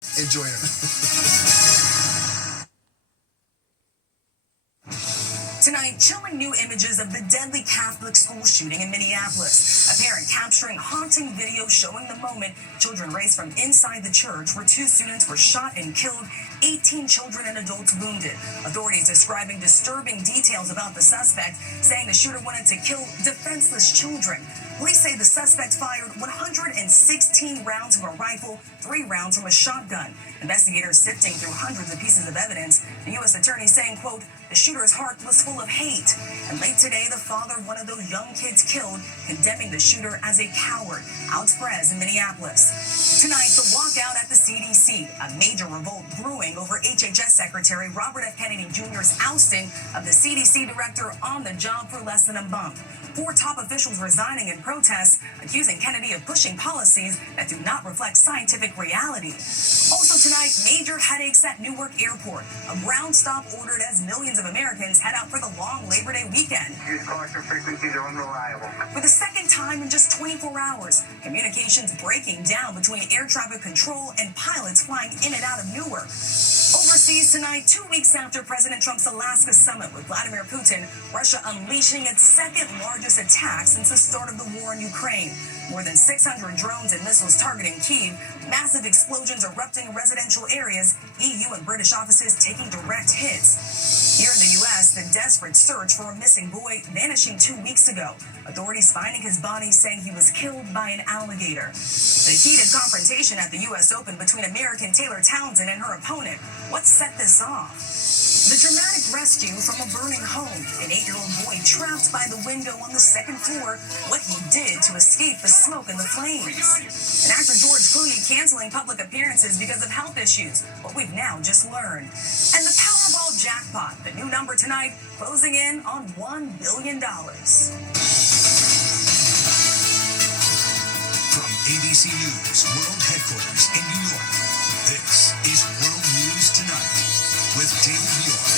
Enjoy it. Tonight, chilling new images of the deadly Catholic school shooting in Minneapolis. A parent capturing haunting video showing the moment children raced from inside the church where 2 students were shot and killed, 18 children and adults wounded. Authorities describing disturbing details about the suspect, saying the shooter wanted to kill defenseless children. Police say the suspect fired 116 rounds from a rifle, 3 rounds from a shotgun. Investigators sifting through hundreds of pieces of evidence. The U.S. attorney saying, quote, the shooter's heart was full of hate. And late today, the father of one of those young kids killed, condemning the shooter as a coward. Alex Perez in Minneapolis. Tonight, the walkout at the CDC. A major revolt brewing over HHS Secretary Robert F. Kennedy Jr.'s ousting of the CDC director on the job for less than a month. 4 top officials resigning in protest, accusing Kennedy of pushing policies that do not reflect scientific reality. Also tonight, major headaches at Newark Airport. A ground stop ordered as millions of Americans head out for the long Labor Day weekend. Use caution, frequencies are unreliable. For the second time in just 24 hours, communications breaking down between air traffic control and pilots flying in and out of Newark. Overseas tonight, 2 weeks after President Trump's Alaska summit with Vladimir Putin, Russia unleashing its second largest attack since the start of the war in Ukraine. More than 600 drones and missiles targeting Kyiv, massive explosions erupting in residential areas, EU and British offices taking direct hits. Here in the U.S., the desperate search for a missing boy vanishing 2 weeks ago. Authorities finding his body, saying he was killed by an alligator. The heated confrontation at the U.S. Open between American Taylor Townsend and her opponent. What set this off? The dramatic rescue from a burning home. An 8-year-old boy trapped by the window on the 2nd floor. What he did to escape the smoke and the flames. And actor George Clooney canceling public appearances because of health issues. What we've now just learned. And the Powerball jackpot. The new number tonight, closing in on $1 billion. From ABC News World Headquarters in New York, this is World News Tonight with David York.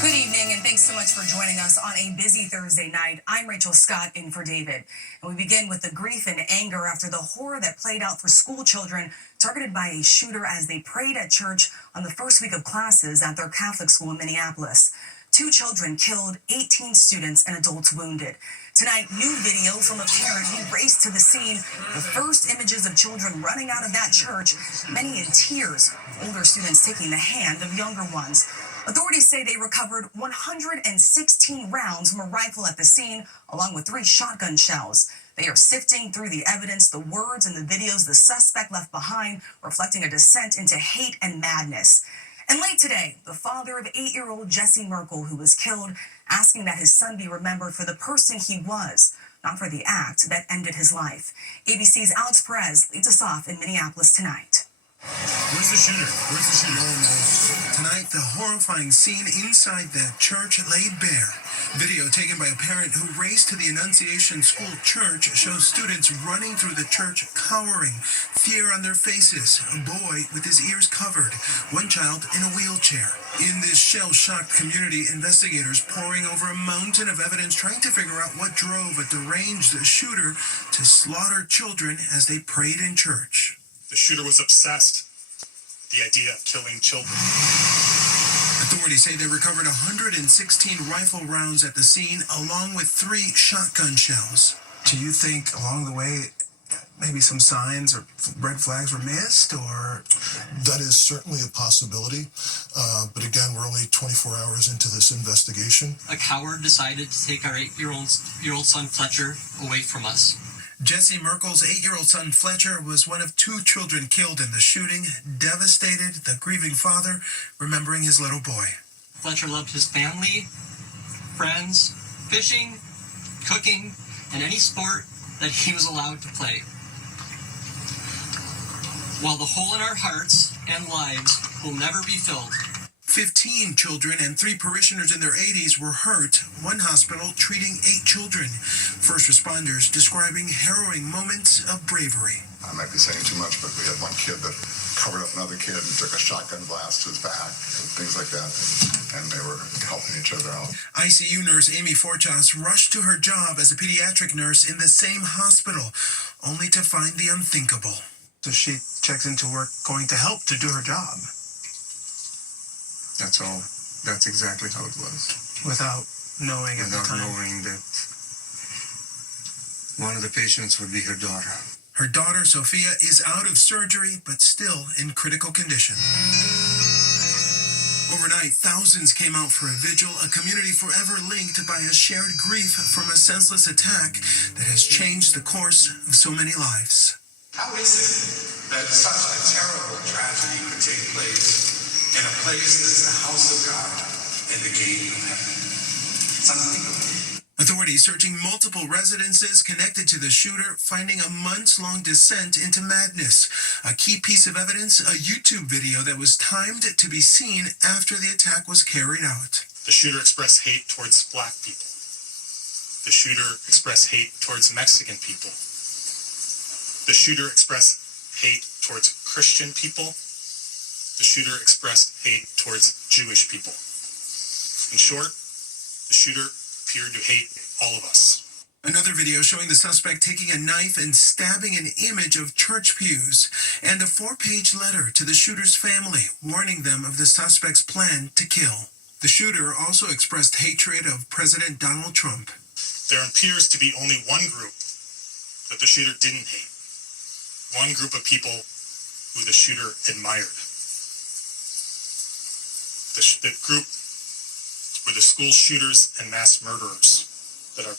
Good evening, and thanks so much for joining us on a busy Thursday night. I'm Rachel Scott in for David. And we begin with the grief and anger after the horror that played out for school children targeted by a shooter as they prayed at church on the first week of classes at their Catholic school in Minneapolis. 2 children killed, 18 students and adults wounded. Tonight, new video from a parent who raced to the scene. The first images of children running out of that church, many in tears, older students taking the hand of younger ones. Authorities say they recovered 116 rounds from a rifle at the scene, along with 3 shotgun shells. They are sifting through the evidence, the words and the videos the suspect left behind, reflecting a descent into hate and madness. And late today, the father of 8-year-old Jesse Merkel, who was killed, asking that his son be remembered for the person he was, not for the act that ended his life. ABC's Alex Perez leads us off in Minneapolis tonight. Where's the shooter? Tonight, the horrifying scene inside that church laid bare. Video taken by a parent who raced to the Annunciation School church shows students running through the church, cowering, fear on their faces, a boy with his ears covered, one child in a wheelchair. In this shell-shocked community, investigators poring over a mountain of evidence trying to figure out what drove a deranged shooter to slaughter children as they prayed in church. The shooter was obsessed with the idea of killing children. Authorities say they recovered 116 rifle rounds at the scene, along with 3 shotgun shells. Do you think along the way maybe some signs or red flags were missed, or? That is certainly a possibility. But again, we're only 24 hours into this investigation. A coward decided to take our 8-year-old son Fletcher away from us. Jesse Merkel's 8-year-old son Fletcher was one of 2 children killed in the shooting. Devastated, the grieving father remembering his little boy. Fletcher loved his family, friends, fishing, cooking, and any sport that he was allowed to play. While the hole in our hearts and lives will never be filled. 15 children and 3 parishioners in their 80s were hurt. One hospital treating 8 children. First responders describing harrowing moments of bravery. I might be saying too much, but we had one kid that covered up another kid and took a shotgun blast to his back, things like that, and they were helping each other out. ICU nurse Amy Forchas rushed to her job as a pediatric nurse in the same hospital, only to find the unthinkable. So she checks into work going to help to do her job. That's all. That's exactly how it was. Without knowing at the Without time. knowing that one of the patients would be her daughter. Her daughter, Sophia, is out of surgery, but still in critical condition. Overnight, thousands came out for a vigil, a community forever linked by a shared grief from a senseless attack that has changed the course of so many lives. How is it that such a terrible tragedy could take place in a place that's the house of God and the gate of heaven? It's unthinkable. Authorities searching multiple residences connected to the shooter, finding a months-long descent into madness. A key piece of evidence, a YouTube video that was timed to be seen after the attack was carried out. The shooter expressed hate towards black people. The shooter expressed hate towards Mexican people. The shooter expressed hate towards Christian people. The shooter expressed hate towards Jewish people. In short, the shooter appeared to hate all of us. Another video showing the suspect taking a knife and stabbing an image of church pews, and a 4-page letter to the shooter's family warning them of the suspect's plan to kill. The shooter also expressed hatred of President Donald Trump. There appears to be only one group that the shooter didn't hate. One group of people who the shooter admired. The group were the school shooters and mass murderers that are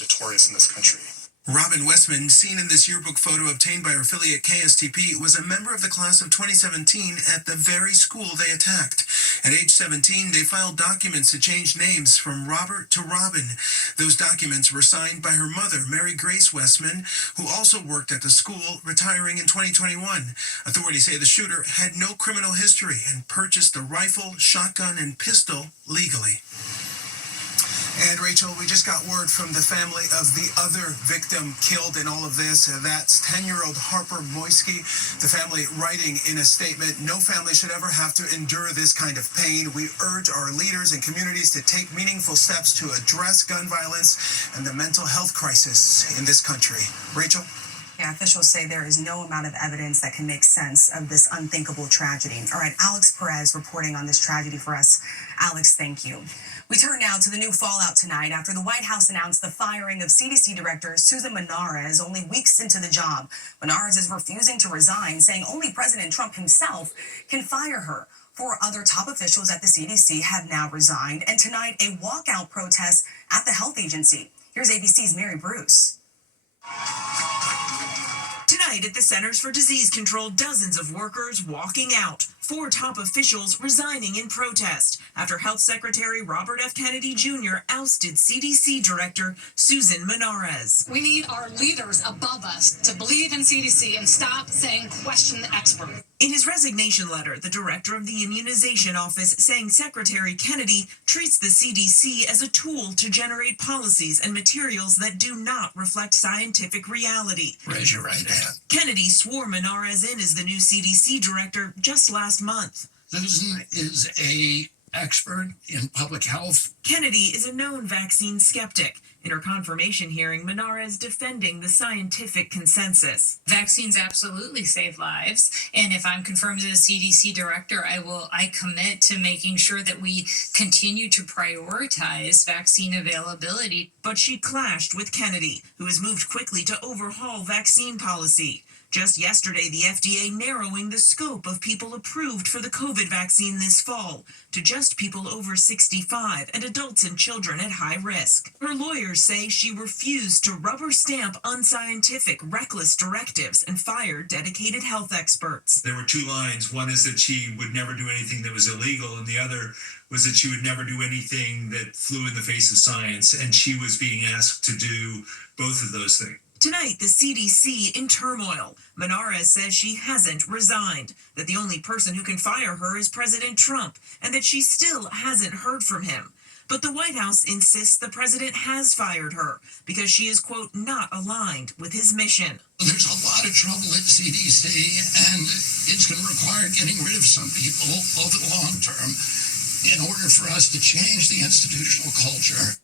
notorious in this country. Robin Westman, seen in this yearbook photo obtained by her affiliate KSTP, was a member of the class of 2017 at the very school they attacked. At age 17, they filed documents to change names from Robert to Robin. Those documents were signed by her mother, Mary Grace Westman, who also worked at the school, retiring in 2021. Authorities say the shooter had no criminal history and purchased the rifle, shotgun, and pistol legally. And Rachel, we just got word from the family of the other victim killed in all of this. That's 10-year-old Harper Moisky. The family writing in a statement, no family should ever have to endure this kind of pain. We urge our leaders and communities to take meaningful steps to address gun violence and the mental health crisis in this country. Rachel? Yeah, officials say there is no amount of evidence that can make sense of this unthinkable tragedy. All right, Alex Perez reporting on this tragedy for us. Alex, thank you. We turn now to the new fallout tonight after the White House announced the firing of CDC Director Susan Menarez only weeks into the job. Menarez is refusing to resign, saying only President Trump himself can fire her. 4 other top officials at the CDC have now resigned, and tonight a walkout protest at the health agency. Here's ABC's Mary Bruce. Tonight at the Centers for Disease Control, dozens of workers walking out. 4 top officials resigning in protest after Health Secretary Robert F. Kennedy Jr. ousted CDC Director Susan Menarez. We need our leaders above us to believe in CDC and stop saying question the expert. In his resignation letter, the director of the Immunization Office saying Secretary Kennedy treats the CDC as a tool to generate policies and materials that do not reflect scientific reality. Raise your right hand. Kennedy swore Menarez in as the new CDC director just last month. Susan is an expert in public health. Kennedy is a known vaccine skeptic. In her confirmation hearing, Menarez defending the scientific consensus. Vaccines absolutely save lives, and if I'm confirmed as a CDC director, I commit to making sure that we continue to prioritize vaccine availability. But she clashed with Kennedy, who has moved quickly to overhaul vaccine policy. Just yesterday, the FDA narrowing the scope of people approved for the COVID vaccine this fall to just people over 65 and adults and children at high risk. Her lawyers say she refused to rubber stamp unscientific, reckless directives and fire dedicated health experts. There were 2 lines. One is that she would never do anything that was illegal, and the other was that she would never do anything that flew in the face of science, and she was being asked to do both of those things. Tonight, the CDC in turmoil. Menarez says she hasn't resigned, that the only person who can fire her is President Trump, and that she still hasn't heard from him. But the White House insists the president has fired her because she is, quote, not aligned with his mission. There's a lot of trouble at CDC, and it's going to require getting rid of some people over the long term in order for us to change the institutional culture.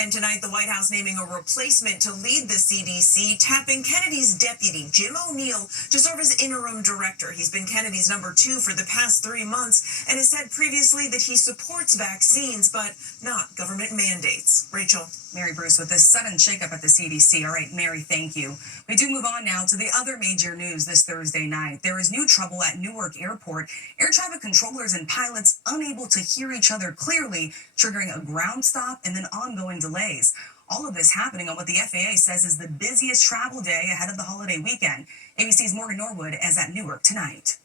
And tonight, the White House naming a replacement to lead the CDC, tapping Kennedy's deputy, Jim O'Neill, to serve as interim director. He's been Kennedy's number 2 for the past 3 months and has said previously that he supports vaccines, but not government mandates. Rachel. Mary Bruce with this sudden shakeup at the CDC. All right, Mary, thank you. We do move on now to the other major news this Thursday night. There is new trouble at Newark Airport. Air traffic controllers and pilots unable to hear each other clearly, triggering a ground stop and then ongoing delays. All of this happening on what the FAA says is the busiest travel day ahead of the holiday weekend. ABC's Morgan Norwood is at Newark tonight.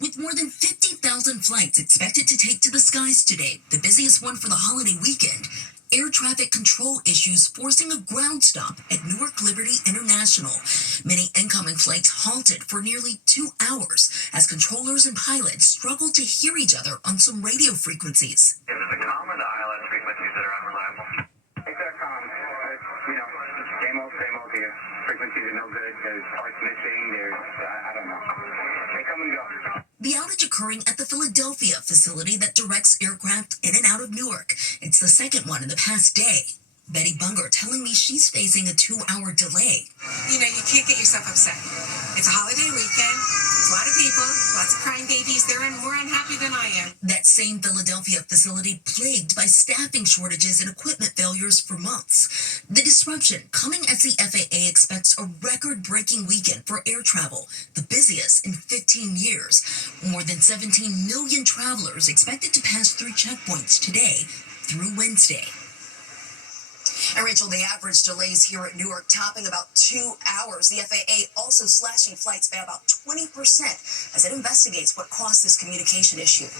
With more than 50,000 flights expected to take to the skies today, the busiest one for the holiday weekend, air traffic control issues forcing a ground stop at Newark Liberty International. Many incoming flights halted for nearly 2 hours as controllers and pilots struggled to hear each other on some radio frequencies. Is it the comm or the ILS frequencies that are unreliable? It's that comm. Same old here. Frequencies are no good. There's parts missing. I don't know. They come and go. The outage occurring at the Philadelphia facility that directs aircraft in and out of Newark. It's the second one in the past day. Betty Bunger telling me she's facing a 2-hour delay. You know, you can't get yourself upset. It's a holiday weekend. There's a lot of people, lots of crying babies. They're more unhappy than I am. That same Philadelphia facility plagued by staffing shortages and equipment failures for months. The disruption coming as the FAA expects a record-breaking weekend for air travel, the busiest in 15 years. More than 17 million travelers expected to pass through checkpoints today through Wednesday. And Rachel, the average delays here at Newark topping about 2 hours. The FAA also slashing flights by about 20% as it investigates what caused this communication issue.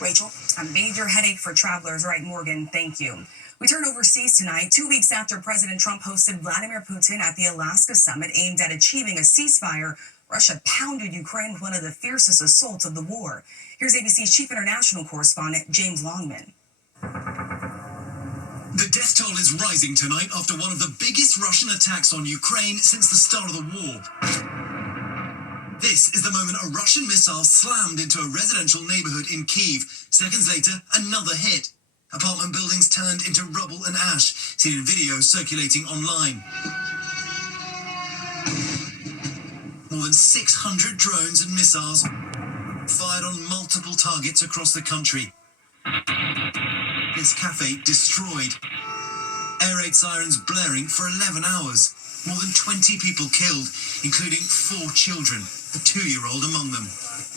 Rachel? A major headache for travelers, right, Morgan? Thank you. We turn overseas tonight, 2 weeks after President Trump hosted Vladimir Putin at the Alaska summit aimed at achieving a ceasefire. Russia pounded Ukraine with one of the fiercest assaults of the war. Here's ABC's chief international correspondent, James Longman. The death toll is rising tonight after one of the biggest Russian attacks on Ukraine since the start of the war. This is the moment a Russian missile slammed into a residential neighborhood in Kyiv. Seconds later, another hit. Apartment buildings turned into rubble and ash, seen in videos circulating online. More than 600 drones and missiles fired on multiple targets across the country. This cafe destroyed. Air raid sirens blaring for 11 hours. More than 20 people killed, including 4 children, a 2-year-old among them.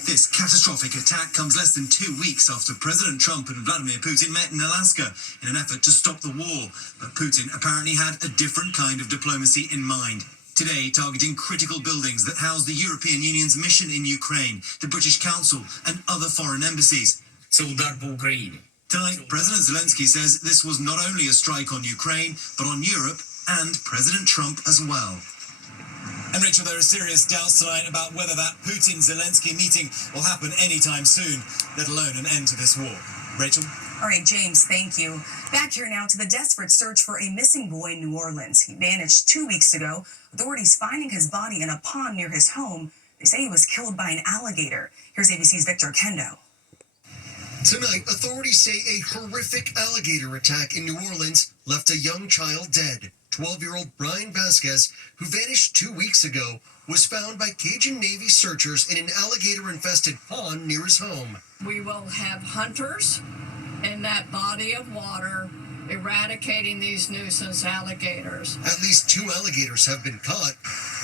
This catastrophic attack comes less than 2 weeks after President Trump and Vladimir Putin met in Alaska in an effort to stop the war. But Putin apparently had a different kind of diplomacy in mind. Today, targeting critical buildings that house the European Union's mission in Ukraine, the British Council, and other foreign embassies. Tonight, President Zelensky says this was not only a strike on Ukraine, but on Europe and President Trump as well. And Rachel, there are serious doubts tonight about whether that Putin-Zelensky meeting will happen anytime soon, let alone an end to this war. Rachel? All right, James, thank you. Back here now to the desperate search for a missing boy in New Orleans. He vanished 2 weeks ago. Authorities finding his body in a pond near his home. They say he was killed by an alligator. Here's ABC's Victor Kendo. Tonight, authorities say a horrific alligator attack in New Orleans left a young child dead. 12-year-old Brian Vasquez, who vanished 2 weeks ago, was found by Cajun Navy searchers in an alligator-infested pond near his home. We will have hunters in that body of water eradicating these nuisance alligators. At least 2 alligators have been caught.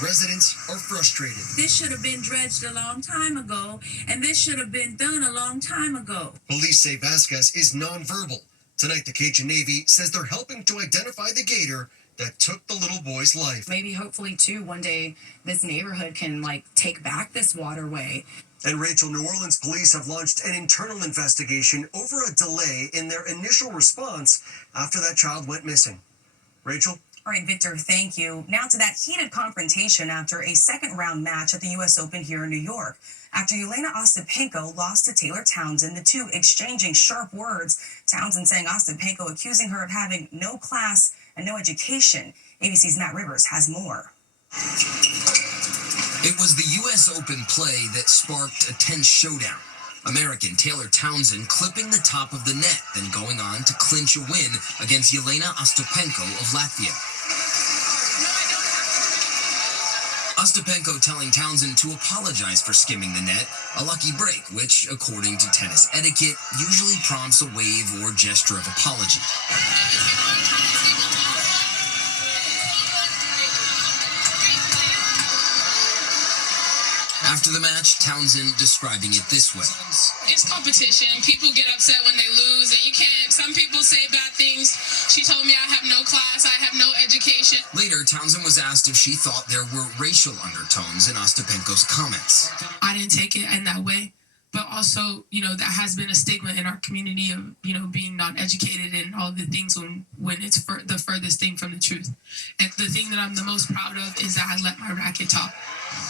Residents are frustrated. This should have been dredged a long time ago, and this should have been done a long time ago. Police say Vasquez is nonverbal. Tonight, the Cajun Navy says they're helping to identify the gator that took the little boy's life. Maybe, hopefully, too, one day this neighborhood can, take back this waterway. And Rachel, New Orleans police have launched an internal investigation over a delay in their initial response after that child went missing. Rachel? All right, Victor, thank you. Now to that heated confrontation after a second-round match at the U.S. Open here in New York. After Yelena Ostapenko lost to Taylor Townsend, the two exchanging sharp words, Townsend saying Ostapenko accusing her of having no class and no education. ABC's Matt Rivers has more. It was the U.S. Open play that sparked a tense showdown. American Taylor Townsend clipping the top of the net, then going on to clinch a win against Jelena Ostapenko of Latvia. Ostapenko telling Townsend to apologize for skimming the net, a lucky break, which, according to tennis etiquette, usually prompts a wave or gesture of apology. After the match, Townsend describing it this way. It's competition. People get upset when they lose, and you can't. Some people say bad things. She told me I have no class, I have no education. Later, Townsend was asked if she thought there were racial undertones in Ostapenko's comments. I didn't take it in that way. But also, that has been a stigma in our community of, being not educated and all the things when it's the furthest thing from the truth. And the thing that I'm the most proud of is that I let my racket talk.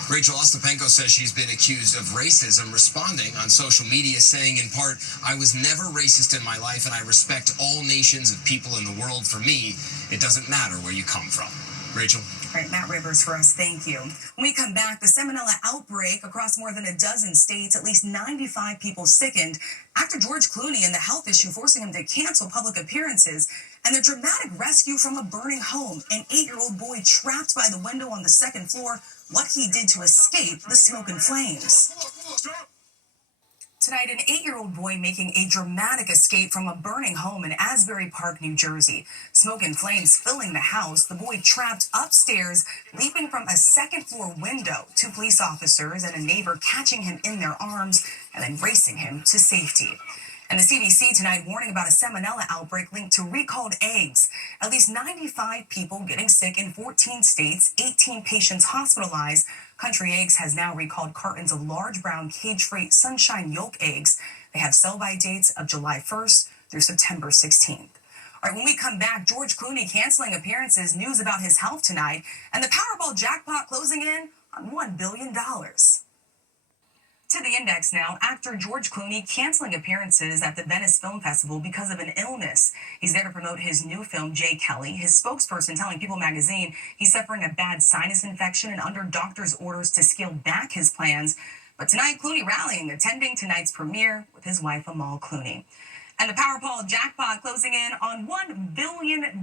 Rachel Ostapenko says she's been accused of racism, responding on social media, saying in part, "I was never racist in my life and I respect all nations of people in the world. For me, it doesn't matter where you come from." Rachel? All right, Matt Rivers for us. Thank you. When we come back, the Salmonella outbreak across more than a dozen states, at least 95 people sickened after George Clooney and the health issue forcing him to cancel public appearances, and the dramatic rescue from a burning home. An 8-year-old boy trapped by the window on the second floor, what he did to escape the smoke and flames. Tonight, an 8-year-old boy making a dramatic escape from a burning home in Asbury Park, New Jersey. Smoke and flames filling the house. The boy trapped upstairs, leaping from a second-floor window. 2 police officers and a neighbor catching him in their arms and then racing him to safety. And the CDC tonight warning about a salmonella outbreak linked to recalled eggs. At least 95 people getting sick in 14 states, 18 patients hospitalized. Country Eggs has now recalled cartons of large brown cage-free Sunshine Yolk eggs. They have sell-by dates of July 1st through September 16th. All right, when we come back, George Clooney canceling appearances, news about his health tonight, and the Powerball jackpot closing in on $1 billion. To the index now, actor George Clooney canceling appearances at the Venice Film Festival because of an illness. He's there to promote his new film, Jay Kelly. His spokesperson telling People magazine he's suffering a bad sinus infection and under doctor's orders to scale back his plans. But tonight, Clooney rallying, attending tonight's premiere with his wife, Amal Clooney. And the Powerball jackpot closing in on $1 billion.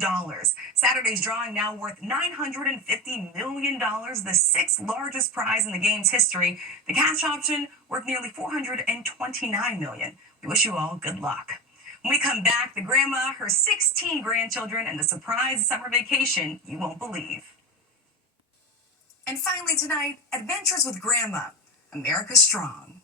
Saturday's drawing now worth $950 million, the 6th largest prize in the game's history. The cash option worth nearly $429 million. We wish you all good luck. When we come back, the grandma, her 16 grandchildren, and the surprise summer vacation you won't believe. And finally tonight, Adventures with Grandma, America Strong.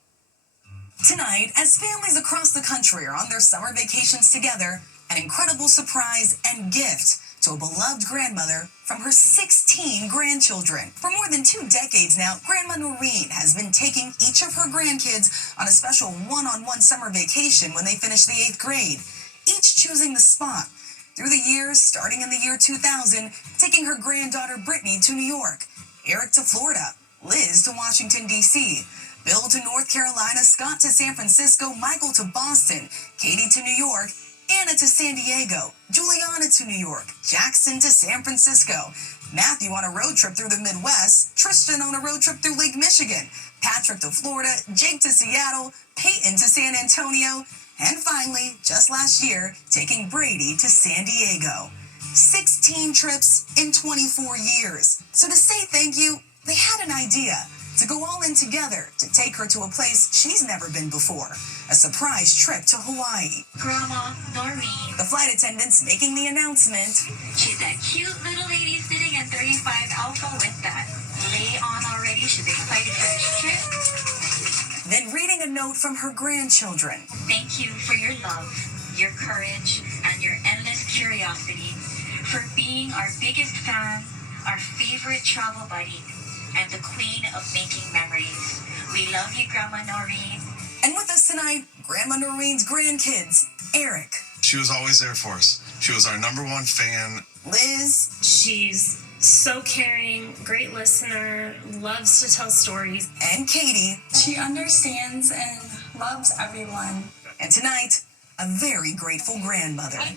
Tonight, as families across the country are on their summer vacations together, an incredible surprise and gift to a beloved grandmother from her 16 grandchildren. For more than 2 decades now, Grandma Noreen has been taking each of her grandkids on a special one-on-one summer vacation when they finish the 8th grade, each choosing the spot. Through the years, starting in the year 2000, taking her granddaughter Brittany to New York, Eric to Florida, Liz to Washington, D.C., Bill to North Carolina, Scott to San Francisco, Michael to Boston, Katie to New York, Anna to San Diego, Juliana to New York, Jackson to San Francisco, Matthew on a road trip through the Midwest, Tristan on a road trip through Lake Michigan, Patrick to Florida, Jake to Seattle, Peyton to San Antonio, and finally, just last year, taking Brady to San Diego. 16 trips in 24 years. So to say thank you, they had an idea. To go all in together to take her to a place she's never been before. A surprise trip to Hawaii. Grandma Noreen. The flight attendants making the announcement. She's that cute little lady sitting in 35 Alpha with that lay on already. She's excited for this trip. Then reading a note from her grandchildren. Thank you for your love, your courage, and your endless curiosity. For being our biggest fan, our favorite travel buddy, and the queen of making memories. We love you, Grandma Noreen. And with us tonight, Grandma Noreen's grandkids, Eric. She was always there for us. She was our #1 fan. Liz. She's so caring, great listener, loves to tell stories. And Katie. She understands and loves everyone. And tonight, a very grateful grandmother. I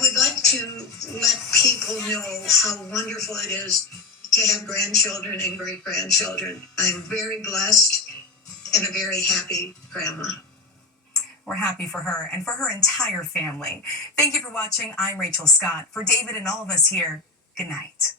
would like to let people know how wonderful it is to have grandchildren and great-grandchildren. I'm very blessed and a very happy grandma. We're happy for her and for her entire family. Thank you for watching. I'm Rachel Scott. For David and all of us here, good night.